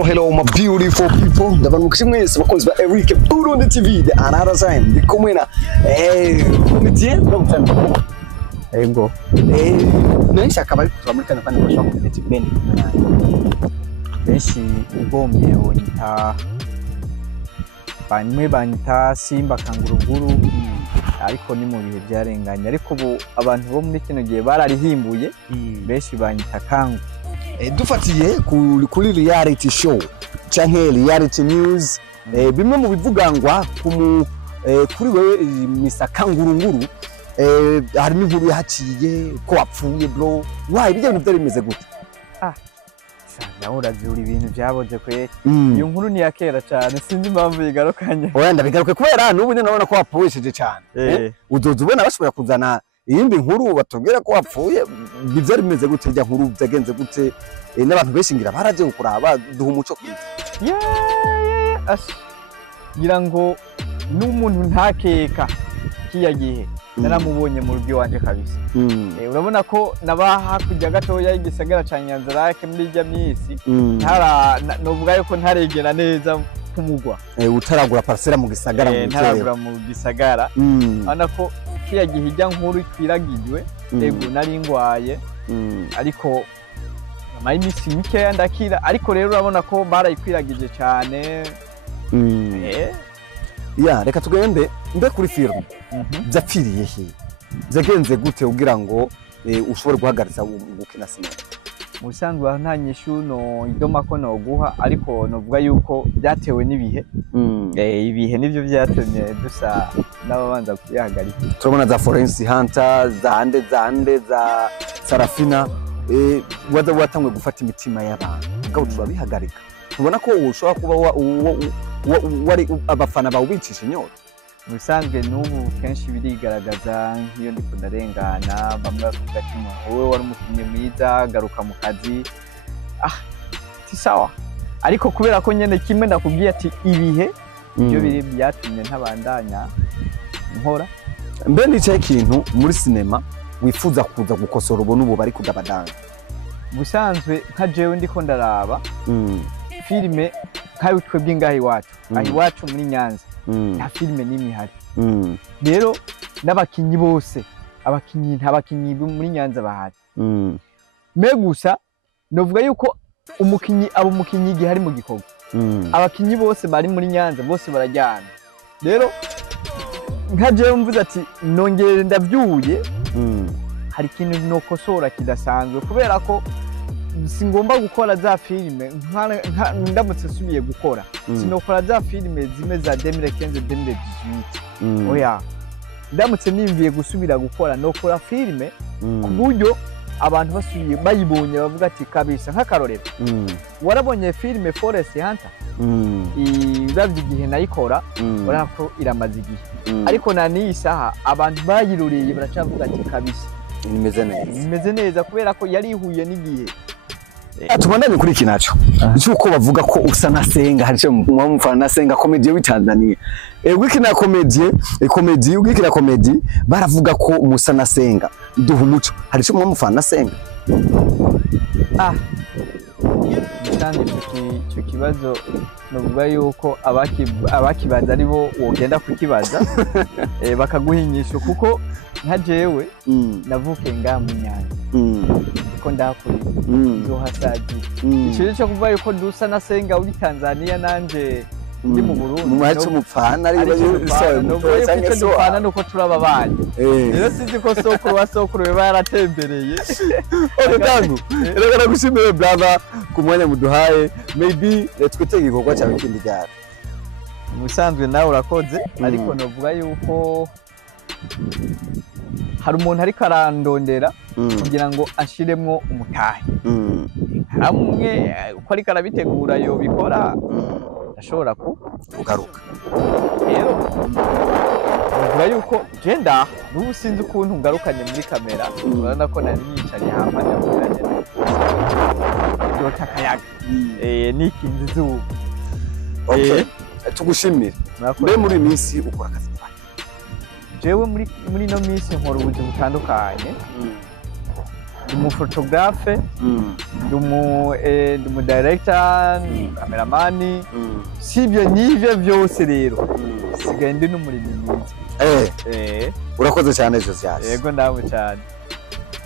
Hello my beautiful people, ndabona mwese bakunzi ba Eric Burundi TV the another time ndikumwe na comedian Dr. Ego nesha kabari kutamurikana kandi bashaka community band benshi ugomye wita bamwe banyita Simba Kanguruguru ariko ni mu bihe byarenganye ariko ubu abantu bo muri kino gihe bararihimbuye benshi banyita Kangu. Dufatiye kuri reality show canke reality news bimwe mu bivugangwa kuri wewe Mr. Kangurunguru hari n'inkuru yahaciye ko wapfuye bro wayi bijye n'ivyo bimeze gute naho uravyura ibintu byaboze kwe iyo nkuru ni yakera cyane sinzi impamvu yigarukanye wenda bigaruke kubera n'ubu nyine nabona ko wapfushije cyane uzoza ubona bashobora kuzana iyindi nkuru batubwira ko wapfuye bivyo bimeze gute ijya nkuru byagenze gute n'abantu benshi ngira baraje gukuraba duha umuco kwiza ngira ngo n'umuntu ntakeka kiya gihe naramubonye mu rugo wanje kabisa urabona ko nabaha kujya gatoya igisagara ca Nyanzarake muri ijya misi novuga yuko ntaregera neza kumugwa utaragura parcela mu gisagara mu ntaragura mu gisagara ana ko kiya gihe ijya nkuru ikwiragijwe ego nari ngwaye ariko nyuma y'imisi mikeya ndakira ariko rero urabona ko barayikwiragije cyane reka tugende mbe kuri film byapfiriye he byagenze gute ugira ngo ushobore guhagaritsa gukina sinema mu bisanzwe nta nyishu no idoma ko no guha ariko novuga yuko byatewe n'ibihe ibihe nivyo byatumye dusa n'ababanza kuyahagarika turabona za Forensic Hunter za Sarafina waza watangwe gufata imitima y'abantu ubwo turabihagarika tubona ko ushobora kuba wari abafana bawubicisha inyota mu bisanzwe n'ubu kenshi birigaragaza nk'iyo ndi kunarengana bamwe bavuga ati wowe wari umukinnyi mwiza garuka mu kazi si sawa ariko kubera ko nyene kimwe ndakubwiye ati ibihe ibyo biri byatumye ntabandanya nkora mbe nicaye ikintu muri sinema wifuza kuza gukosora ubu n'ubu bari kugabadanga mu bisanzwe nka jewe ndiko ndaraba filime nkayo twebwe ngaho iwacu muri Nyanza nta filime n'imwe ihari rero n'abakinyi bose abakinyi muri Nyanza bahari me gusa novuga yuko umukinyi igihe ari mu gikorwa abakinyi bose bari muri Nyanza bose barajyana rero nka jewe mvuze ati nongere ndavyuye hari ikintu nokosora kidasanzwe kubera ko singomba gukora za filime ndamutse subiye gukora sinokora za filime zime za 2015 2018 oya ndamutse nimviye gusubira gukora nokora filime ku buryo abantu basubiye bayibonye bavuga ati kabisa nk'akarorero warabonye filime Forest Hunter iravye igihe nayikora urako iramaze igihe ariko na niyi saha abantu bayiroreye baracavuga ati kabisa nimeze neza kubera ko yari ihuye n'igihe tubandanye kuri iki naco cyuko bavuga ko usa na Senga hari cyo mufana na Senga comedy w'Tanzania wikina comedy wikina comedy baravuga ko musa na Senga duha umuco hari cyo mufana na Senga cyane cyo kibazo novuga yuko abakibaza aribo wogenda kukibaza bakaguhinyisha kuko nka jewe navuke nga mu Nyanza ko ndakuri nzohasaje ikintu cyo kuvuga yuko dusa na Senga uri Tanzania nanje ndi mu Burundi mu macho mupfana ari icyo dupfana nuko turababanye rero sinzi ko sokuru we baratembereye Kangu rero gushimira brother ku mwanya muduhaye maybe twitege igikorwa cyawe kindi ryari mu bisanzwe nawe urakoze ariko novuga yuko hari umuntu ariko arandondera kugira ngo ashiremwo umutahe hamwe uko ariko arabitegura yo bikora ashobora kugaruka rero uvuga yuko genda n'ubu sinzi ukuntu ngarukanye muri kamera urabona ko nari yicariye hamwe ndavuganye yota kayaga nikinze izuba tugushimire mbe muri minsi ukora akazi jewe muri no minsi nkora ubuzi butandukanye ndi umufotografe, ndi umu director, cameraman. Si ibyo n'ivyo byose rero sigaye ndi n'umurimyi mwiza. Urakoze cyane Josias. Yego ndamu cyane.